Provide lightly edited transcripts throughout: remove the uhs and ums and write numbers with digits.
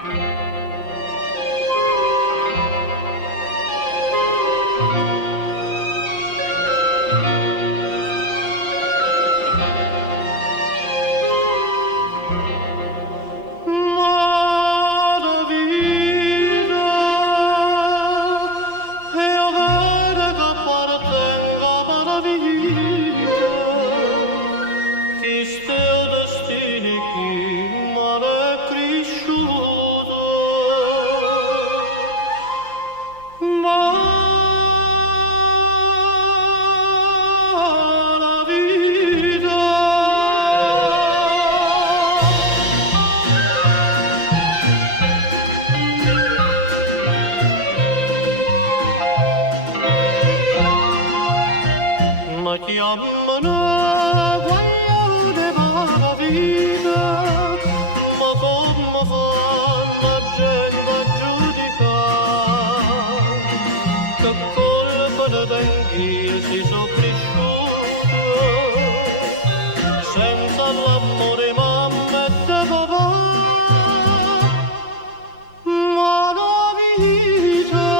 Ma chiamano guaglione la vita, ma come fa la gente a giudicare che colpa ne tengo si sono cresciuto senza l'amore mamma e de papà. Ma la vita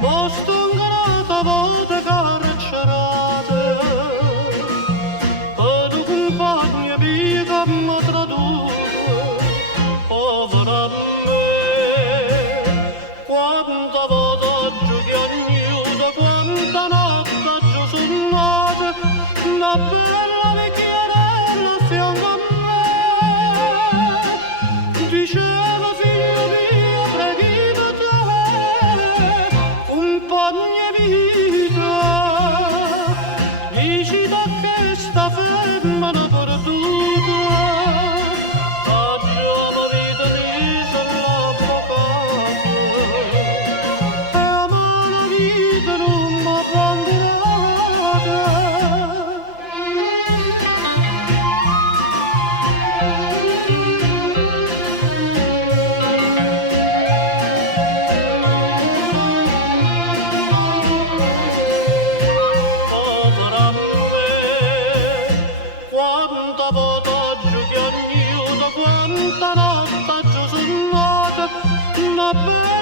m'ho stancato volte carcerate e tu compagni vita m'ha tradotto povera me. Quanta volta oggi piagnuto, quanta notte oggi sono nata, una bella vecchierella a fianco a me diceva figlio mio preghi per te compagna vita, dici da che sta ferma perduta oggi la vita dice l'avvocato e ama la vita non mi abbandonata. Povera me, quanta volta oggi piagnuto, quanta notte oggi sono nata, una bella